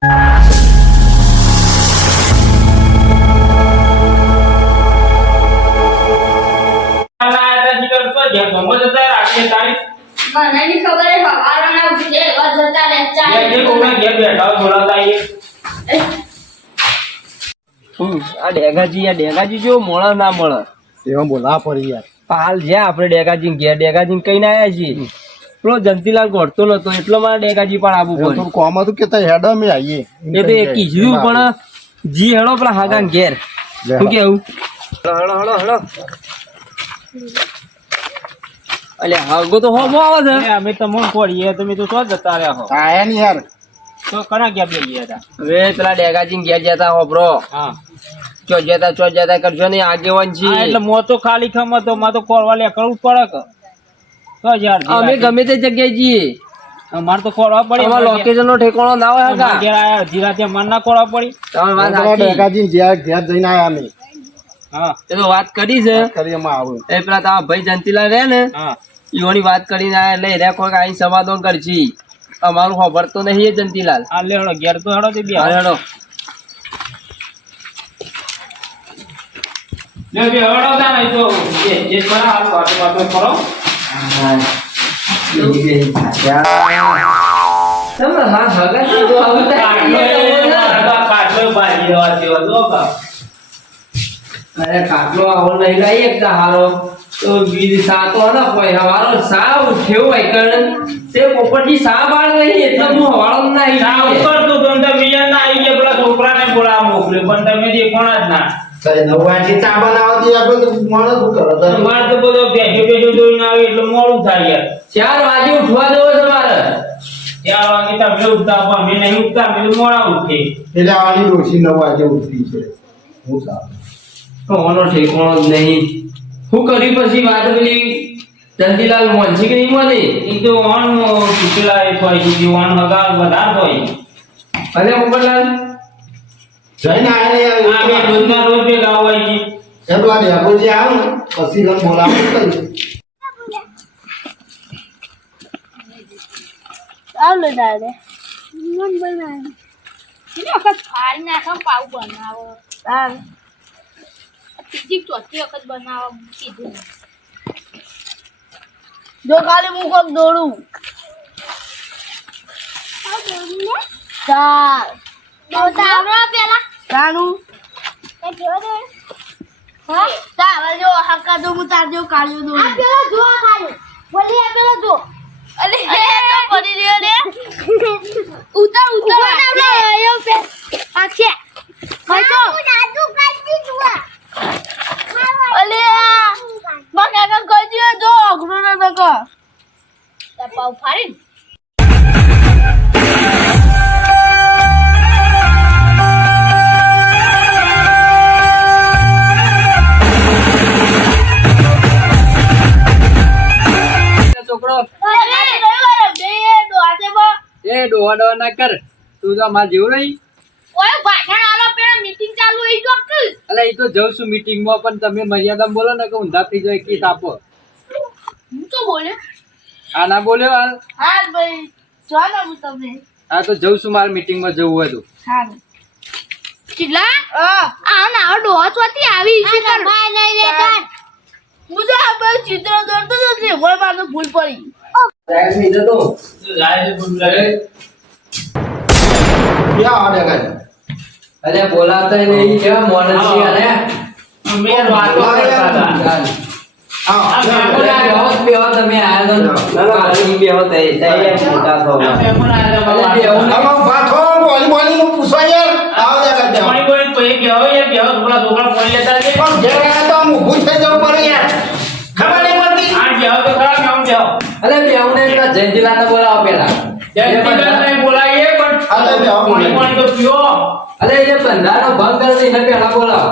ડેગાજી જો મળે ના મળે એમાં બોલા પડી યાર. હાલ જ્યાં આપણે ડેગાજી ઘેર ડેગાજી કઈ ના આવ્યા છીએ. પેલો જંતીલાલ ગોઠતો નતો એટલો મારે ડેગાજી પણ આવવું પડે. થોડું કોમ હતું કે હેડ અમે આવીએ એ તો કીધું પણ જી હેડો પેલા હાગા ઘેર શું કેવું? હળો હળો હળો અલ્યા હાગો તો હો આવે છે. અમે તો મન પડીએ તમે તો શું જતા રહ્યા હો? આયા ને યાર તો કણા ગયા બે ગયા હતા? હવે પેલા ડેગાજી ઘેર જતા હો બ્રો. હા ચો જતા કરજો ને આગેવાન છે એટલે મો તો ખાલી ખમ તો માં તો કોળવા લે કરવું પડે કે તો યાર અમે ગમે તે જગ્યાએ જઈએ અમાર તો કોળવા પડી. અમાર લોકેશન નો ઠેકાણો ના હોય કા ઘેર આયા જીરા ત્યાં મન ના કોળવા પડી. તમે વાત સાચી. ડેગાજી ઘેર જઈને આયા અમે. હા એ તો વાત કરી છે કરીમાં આવું એ પેલા તારા ભાઈ જંતીલાલ રહે ને ઈઓની વાત કરીને આયા એટલે એને કોઈ આઈ સમાધાન કરજી. અમારું ખબર તો નહીં એ જંતીલાલ. હા લે હેડો ઘેર તો હેડો તે બે હેડો લે બે હેડો તા નહીં તો જે બરા હાલ વાતો કરો. હા એ તમે હા હગા તો આવતા કાટલો બાજી લેવા દેવા દો કા. અરે કાટલો આવો નહીં લઈ એકતા હારો તો બીજ સાતો ના કોઈ હવારો સા ઉઠ્યો આઈકણ તે પોપટી સા બાળ નહીં એટલે હું હવાળો ના સા ઉપર તો તમે બીજા ના આવી ગયા પેલા છોકરાને બોલાવા મોકલ્યો પણ તમે દેખોણા જ ના. સાહેબ 9 વાગે ચા બનાવતી આપણે તો મોડું શું કરો? તમારે તો બધો ભેજો જોઈને આવે એટલે મોડું થાય યાર. 4 વાગે ઉઠવા દેવો તમારે. 4 વાગે તમે ઉઠતા પણ મેં નહીં ઉઠતા મેં મોડા ઉઠે એટલે આની ડોશી 9 વાગે ઉઠી છે. હું સાહેબ કોનો ઠેકાણો જ નહીં. હું કરી પછી વાત પેલી જંતીલાલ મોનસી કે નહીં મોને એ તો ઓન ચૂકેલા એ હોય છે ઓન હગા વધાર હોય. અરે મોકલાલ જઈને આયા આ બે રોજના રોજ બે ગાવ હોય છે એ પેલા ડેગોજી આવ ને પછી ગમ બોલાવું કરી આવલે દાદે મન બનાવ એને વખત ફાડી નાખો પાવ બનાવો તાર ત્રીજી ચોથી વખત બનાવો કીધું જો ખાલી હું કોક દોડું ચાર આવડો પેલા રાણું એ જો દે હા ચાલ જો હક્કા જો હું તાર જો કાળ્યો દો આ પેલા જો ખાલી બોલી આ પેલા જો અલે હે તો પડી રહ્યો રે ઉતર આપણે આયો પે આ છે હા તો જાદુ કાઢી જુઆ અલે બકાકા કઈ જો અઘરો ન નકો તા પાવ ફાડી છોકરો એ ડોવા ના કર તું તો માર જેવું રહી. ઓય ભાષણ આલો પેલા મીટિંગ ચાલુ હઈ તો અકલ અલે ઈ તો જઉં છું મીટિંગ માં પણ તમે મર્યાદામાં બોલો ને કે ઊંધા થઈ જાય કી તાપો. હું તો બોલે આ ના બોલ્યો હાલ હાલ ભાઈ ચાલો હું તમને હા તો જઉં છું મારે મીટિંગ માં જવું હતું. હા ચિલ્લા આ ના ડોવા ચોથી આવી છે કર ભાઈ નહીં રે કર મુજે આ ભાઈ ચિત્ર દોરતો નથી ઓય મારું ભૂલ પડી સાહેબ મી તો જાય છે ભૂલ લાગે ક્યાં આ ડેગાજી અરે બોલાતા નહીં કેવા મોનસી અરે અમે વાતો કરતા હતા. હા બેહો તમે આયા તો મારી બેહો તે મોટા થો આમાં બાથો બોલી નું પૂછવા યાર આવ ડેગાજી કોઈ કોઈ બેહો યાર બેહો છોકરા ફોન લેતા છે પણ ઘેર ગયા તો હું ભૂલ થઈ જવું પડે યાર ખબર નહીં પડતી. આ બેહો તો ખરા કેમ બેહો અરે બેહો ને જયંતીલાલ ને બોલાવો પેલા જયંતીલાલ ને બોલાવીએ પણ અરે બેહો પાણી તો પીઓ અરે એ બંધાનો ભંગ કરે એને પેલા બોલાવો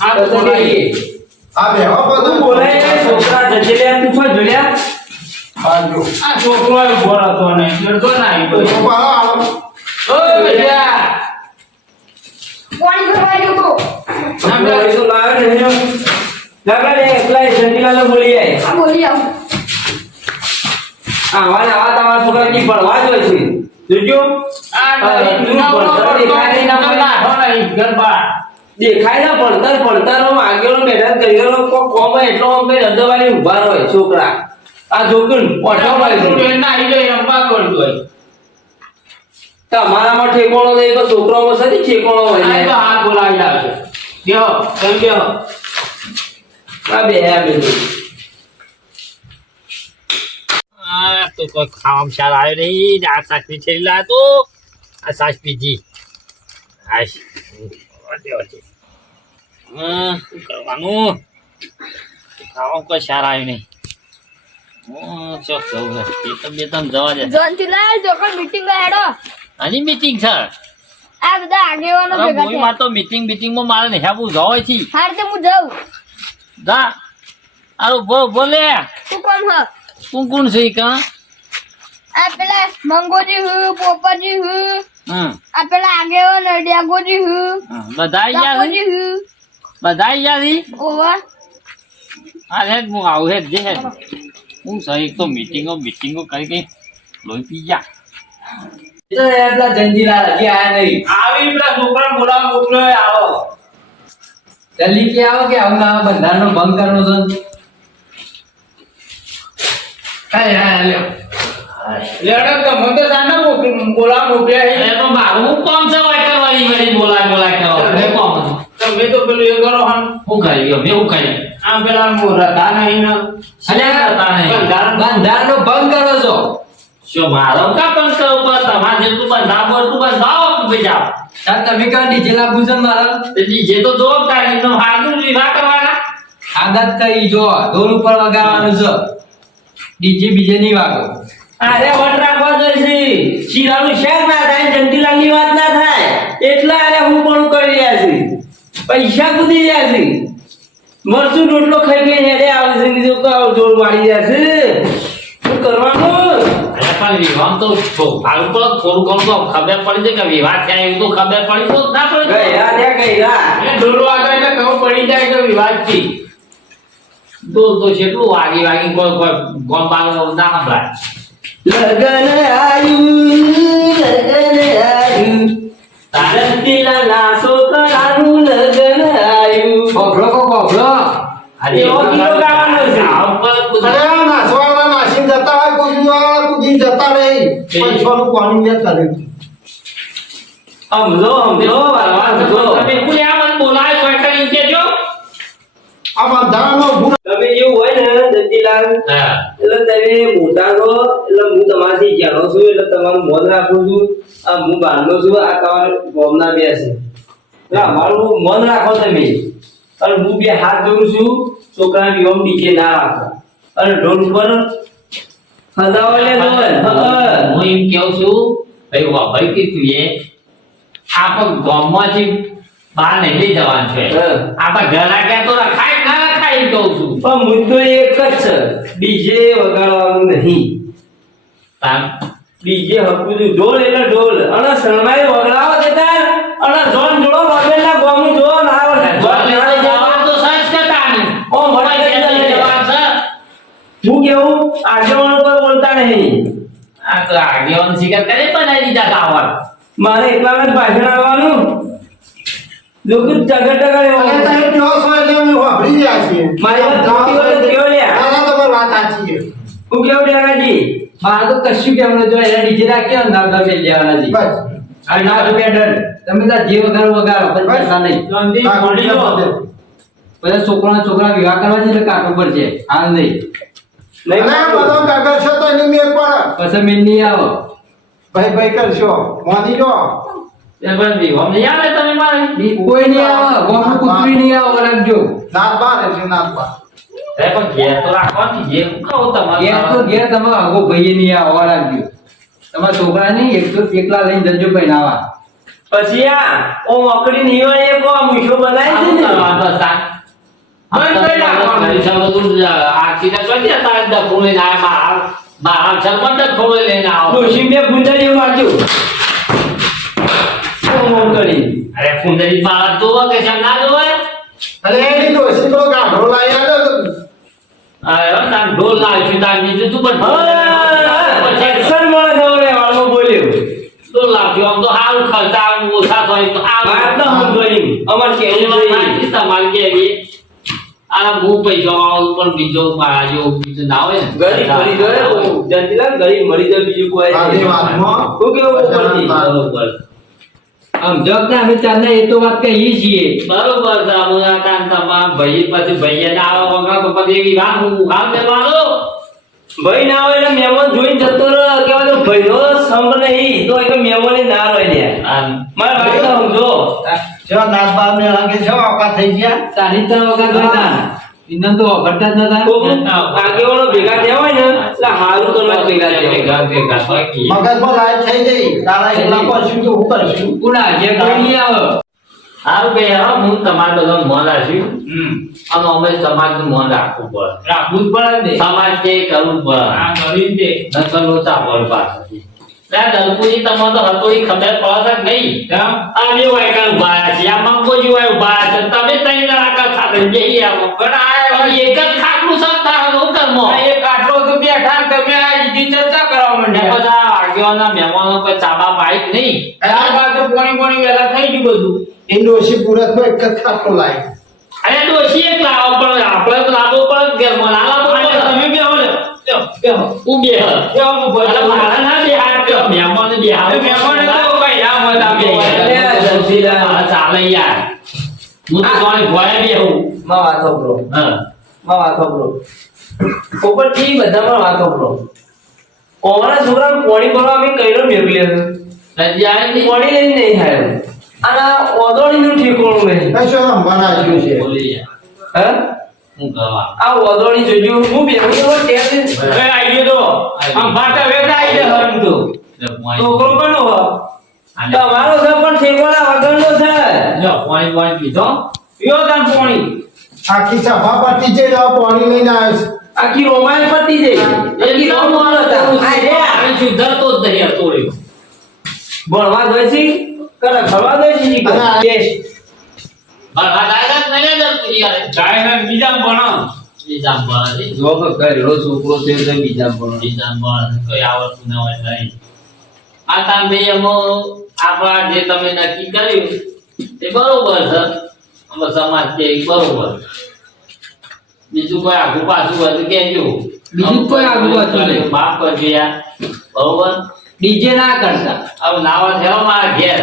આ તો બોલાવીએ આ બેહો બધું બોલાય છોકરા જયંતીલાલ પૂછો જોડ્યા આજો આ છોકરો બોર હતો ને ડરતો ના આવી તો આવો ઓય ભૈયા પાણી ભરવા ગયો તો ના બે તો લાવે ને લાગા રે એકલા જયંતીલાલ બોલી જાય આ બોલી આવ આ વાના તમારા છોકરા ની ભણવા જ હોય છે જોજો દેખાય ને ભણતર આગળ મહેનત કરી કોમ એટલો આમ કઈ રદવાની ઉભા હોય છોકરા આ જોકું ઓઠો તમારામાં ઠેકોણો નહીં તો છોકરામાં સદી ઠેકોણો હોય હાથ બોલાવી લાવશે બેહો તમે બેહો આ બે તો કોઈ ખાવામાં સાર આવ્યો નહીં આ શાક પીછેલી લાવ્યો તો આ શાક પીજી શું કરવાનું ખાવામાં કોઈ સાર આવ્યું નહીં ચોક જવું છે બે તમે જવા દે આની મીટિંગ છે આ બધા આગેવાનો ભેગા થયા. માં તો મીટિંગમાં મારે નહીં આવું જવાય છે હાર તે હું જાઉં. જા આરો બોલે તું કોણ હ? કોણ છે કા આ પેલા મંગોજી હું, પોપટજી હું, આ પેલા આગેવાન ડિયાગોજી હું, બધા આવી ગયા બાપુજી છે હું. બધા આવી ગયા છે ઓવા હા હેડ હું આવું હેડ જે હેડ હું સહી એક તો મીટિંગો કરી કઈ લોહી પી ગયા એટલા જંજીલા હજી આયા નહીં આવી પેલા છોકરા બોલાવા મોકલ્યો આવો જલ્દી કે આવો કે આવું ના બંધારણનો ભંગ કરવાનો છે હા લ્યો લેડો તો મને તો જાને બોલાવા મોકલ્યા અરે તો મારું હું કોમ છે વાય કરવાની વળી બોલાય કરવા મેં કોમ તમે તો પેલું એ કરો હન હું કરી ગયો મેં હું કરી આ પેલા મોરતા નહીં ને બંધારણનો ભંગ કરો છો શું મારો કા પણ કરો પર તમારે જેટલું બંધાવો એટલું બંધાવો કે ભાઈ જાઓ તમે કહો ડીજે લાગુ છે મારા તેથી જે તો જવાબદારી નો હાથું વિવાહ કરવાના આદત થઈ જો ઢોલ ઉપર વગાડવાનું છે ડીજે બીજે નહીં વાગો અરે વટ રાખવા જોઈશે શીરાનું શાક ના થાય જંતીલાલની વાત ના થાય એટલા અરે હું પણ કરી રહ્યા છે પૈસા કૂદી રહ્યા છે મરચું રોટલો ખાઈ ખાઈ હેડે આવે છે બીજું જોર મારી રહ્યા છે શું કરવાનું અરે પણ વિવાહ તો ભાડું પર થોડું ઘણું તો ખબર પડી જાય કે વિવાહ થયા એવું તો ખબર પડી તો ના પડી ગયરા ને ગયરા એ ઢોલ વાગે એટલે ખબર પડી જાય કે વિવાદ થી તો કેટલું વાગી કોઈ ગોમ બાળો ના સંભળાય લગન આયુ જંતીલાલના છોકરાનું લગન આયુ ગોભળો કો ગોભળો એવો ગીતો ગાવાનો છે. અરે આ નાસવાળા નાસીને જતા હોય કૂદીને જતા રહે પૈસાનું પાણી જતા રહે સમજો તમે કોને આ મને બોલાય કોઈ કરી કેજો આ બંધારણનો ભૂલ તમે જેવું હોય ને જંતીલાલ હા એટલે તમે મોટા છો એટલે હું તમારાથી જાણો છું એટલે તમારું મોજ રાખું છું આ હું બાંધો છું આ તમારે ગોમના બે છે એટલે અમારું મન રાખો તમે અને હું બે હાથ જોડું છું છોકરાને વિવાહ નીચે ના રાખો અને ઢોલ ઉપર હદાવલે હું એમ કેવું છું ભાઈ ભાઈ કીધું એ આપણે ગામમાંથી બહાર નહીં લઈ જવાનું છે આપણે ઘર આગળ તો રખાય ના રખાય એમ કહું છું પણ મુદ્દો એક જ છે ડીજે વગાડવાનું નહીં ડીજે હકું છું ઢોલ એટલે ઢોલ અને શરણાઈ વગડાવો દેતા અને જોન જોડો વગેરેના ગોમનું જો ના આવડે જવાનું તો સજ કરતા નહીં ઓ મને જવાનું છે હું કેવું આગેવાનો પર બોલતા નહીં આ તો આગેવાન શિકાર કરે બનાવી દીધા કાવડ મારે એકલા જ ભાષણ આવવાનું લોકો ટગર ટગર અરે તમે કહો છો એટલે અમે વાપરી રહ્યા છીએ મારી વાત ખોટી હોય તો કયો લ્યા દાદા તમારી વાત સાચી છે હું કેવું લ્યાજી મારે તો કશું કેવાનું જો એને ડીજે રાખી અંધાર દબે લેવાના જી બસ આ ના રૂપિયા ડર તમે તાર જે વગાડો વગાડો પણ પૈસા નહીં હા, બધા છોકરા વિવાહ કરવા છે એટલે કાઢવું પડશે હાલ નહીં નહીં અરે બધો કાગળ છે તો એની મેળ પડે પછી મેં નહીં આવો ભાઈ ભાઈ કરશો મોદી જો એ પણ વિવાહ નહીં આવે તમે મારે કોઈ નહીં આવો ગોમનું કૂતરી નહીં આવો રાખજો નાત બાર છે નાત બાર એ પણ ઘેર તો રાખવાની ઘેર હું કહું ઘેર તો તમારે ઘેર તમે આગો ભાઈએ નહીં આવો રાખજો તમારા છોકરા નહીં એકલા લઈને જજો પહેલાવા પછી આ ઓ મકડી નિવાય એક ઓ મૂછો બનાવી શું છે ને કરવાનું હતા? બંધ કરી નાખવાનું. પૈસા બધું આખીને કરી દે, તારે ડબ્બુ લઈને આવ્યા, મારા સરપંચ જ થોડું લઈને આવો. ડોશી બે ગુંદરી મારજો ઓ મકડી અરે ફુંદરી બાળક જોવો કે કેમ ના જોવે? અરે એની ડોસી પેલો ગાંઠો લાવી આવ્યો અરે તાર ઢોલ લાવ્યું, તાર બીજું તું પણ હા એક્શન મળે છે હવે વાળો બોલ્યો તો તો લાગ્યો આમ તો હારું ખર્ચા ઓછા થાય તો વાત તો સમજો એમ. અમારે કેવું જોઈએ. તમારે કેવી આ હું પૈસા આવું પણ બીજો મારા જેવો બીજો ના હોય ને ગરીબ મરી જાય જંતીલાલ, ગરીબ મરી જાય બીજું કોઈ આ નહીં. વાતમાં શું કેવું ઉપરથી? બરોબર આમ જગ ને અમે ચાંદા એ તો વાત કહીએ છીએ. બરોબર છે હું આ કાન તમામ ભાઈ પછી ભાઈ ને આવો વગર તો પછી એવી વાત હું કામ દેવાનો ભાઈ ના હોય એટલે મહેમાન જોઈને જતો રહે. કહેવાય તો ભાઈનો સંગ નહીં તો એક મહેમાને ના રહે લ્યા. મારા વાત તો સમજો. જો નાચ બાર ને લાગે છે ઓકા થઈ ગયા સાનિધ્ય વગર જોઈતા ઇન્દન તો વાપરતા જ નતા. કોક આગેવાનો ભેગા થયા હોય ને એટલે હારું તો ના ભેગા થયા હોય. મગજમાં લાઈટ થઈ ગઈ તારા એકલા કરશું તો હું કરશું કુડા જે કોઈ નહીં આવે. હારું કે યાર હું તમારે બધો મોન રાખ્યું અને અમે સમાજનું મોન રાખવું પડે રાખવું જ પડે ને. સમાજ કે કરવું પડે આ કરી દે. નકલ ઓછા પડે પાછળથી દલપુજી તમને તો હતો એ ખબર પડે છે નહીં કેમ? આ બે વાયકા ઉભા છે આ મંગોજી વાય ઉભા છે તમે તઈ રાખા સાથે જઈ આવો પણ આ એક જ ખાટલું સત્તા નો કર્મો એક આટલો તો બેઠા ને તમે આ ઈદી ચર્ચા કરવા ને માંડ્યા. પછી આ આગેવાના મહેમાનો કોઈ ચાબા પાઈક નહીં આ બાદ તો પોણી વેલા થઈ ગયું બધું. એ ડોશી પુરતમાં એક જ ખાટલો લાવી અરે ડોશી એક લાવો પણ આપણે તો લાવવો પડે ઘરમાં ના લાવવો અને પડે તમે બેહો ને. બેહો. ઉભે હ બેહો હું ભલે. અરે મારા ના બે હાથ મહેમાનો બે હાથ મહેમાને તો કઈ ના મત આપે. અરે જંતીલાલ, હા, ચાલે યાર હું તો કોને ભોય બેહું માં વાત સાંભળો. હા માં વાત સાંભળો. ઉપરથી બધામાં વાત સાંભળો. અમારા છોકરાને પોણી ભરવા અમે કઈનો મેકલ્યો છે. નથી આવે નહીં પોણી લઈને નહીં થાય. અને આ ઓદોણીનું ઠેકાણું નહીં. કશો બનાવ્યું છે બોલી યાર હે? હું કરવા આ ઓદોણી જોજો હું બેહું તો ટેપ હવે આઈ ગયો તો. આમ ભાટા વેગળા આઈ જાય હમ તો. છોકરો કોનો હો? તમારો છે પણ ઠેકાણા વગરનો છે. પાણી પીધો પીવો તાન પોણી. આખી સભા પરથી જઈ રહ્યો પાણી લઈને આવ્યો છે આખી રોમાન પતી જાય. આખી રોમાન હતા. આ રે આ. સુધરતો જ નહીં હતો રે ભણવા જાય છે કરે ફરવા જાય છે જી કરે. અને કેશ. બરવા લાયક નહીં ને પૂરી યાર ગાયના બીજા ભણો. બીજા બળ જો કે કરેલો છોકરો છે તો બીજા ભણો. બીજા બળ કોઈ આવડતું ના હોય નહીં આ તમે એમો આપણા જે તમે નક્કી કર્યું એ બરોબર છે અમે સમાજ કે એ બરોબર બીજું કોઈ આગુ પાછું હોય તો કહેજો બીજું કોઈ આગુ પાછું નહીં. માફ કરજો યાર બરોબર ડીજે ના કરતા. હવે નાવા થયો મારા ઘેર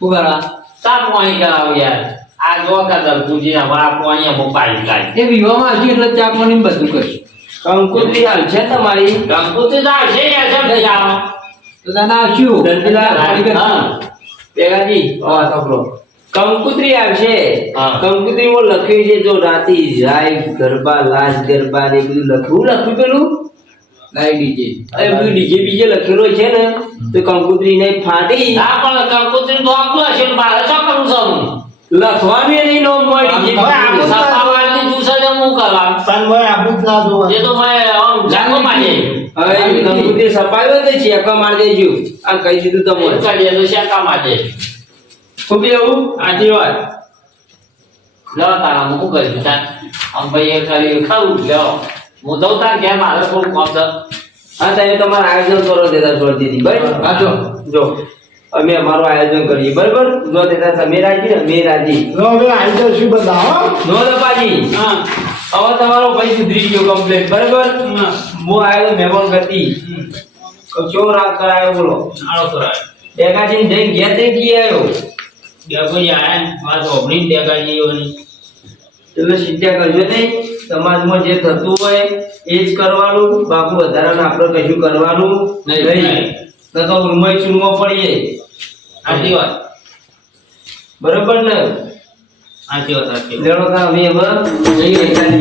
શું કરવા? સાત પાણી કરાવ યાર આ જો કદર પૂજી હમણાં પાણી અમુક પાડી કાઢી એ વિવાહમાં હજી એટલે ચા પાણી ને બધું કરશું. કંકુત્રી હાલ છે તમારી. ગંગોત્રી તો આવશે યાર સબ જાઓ તો તને આવશું. દંતીલાલ, પાણી કરશું. હા પેગાજી આ સાંભળો. કંકુત્રી આવશે. હા. કંકુત્રીમાં લખ્યું છે જો રાતી રાય ગરબા લાજ ગરબા ને બધું લખ્યું પેલું. લાઈ ડીજે. અરે બધું ડીજે બીજે લખેલું છે ને તો કંકુત્રી ને ફાટી ના પણ ગંગોત્રી તો આપલું હશે ને મારે શું કરું છું લખવાનું એ નહીં નો મળે ડીજે હવે આપણે બીજે. સફાવાળની જુસે તો હું કરવા પણ ભાઈ આબુ જ ના જોવા એ તો મેં આમ જાગો મારી હવે એ કંકુત્રી સપાયો તો ચેકા મારી દેજો આ કહી દીધું તમને. કરીએ તો શેકા મારી શું કેવું? સાચી વાત. લો તારા હું કરીશ તાર આમ ભાઈ એ ખાલી ખાવું લ્યો હું જઉં તાર ઘેર મારે થોડું કામ છે હા તમે તમારું આયોજન કરો દેતા છોડતી બરાબર. સાચો. જો અમે અમારું આયોજન કરીએ બરાબર. જો દેતા તમે રાજી ને અમે રાજી. લો હવે આવી જશું બધા હો નો દપાજી. હા. હવે તમારો ભાઈ સુધરી ગયો કમ્પ્લેટ બરાબર. હા. હું આવ્યો મહેમાન કરતી ચો રાત કરાયો બોલો. આળો કરાય. ડેકાજી જઈને ઘેર જઈ કી આવ્યો દેગોઈ આયા ને પાછો ઓગળી દેગાજીઓની. એટલે ચિંતા કરજો નહીં. સમાજમાં જે થતું હોય એ જ કરવાનું. બાપુ વધારાનું આપણે કશું કરવાનું નહીં. ન તો રૂમાઈ ચૂનમાં પડીએ. સાચી વાત. બરોબર ને? સાચી વાત. સાચી વાત. લેણો તા અમે એમાં જઈ રહ્યા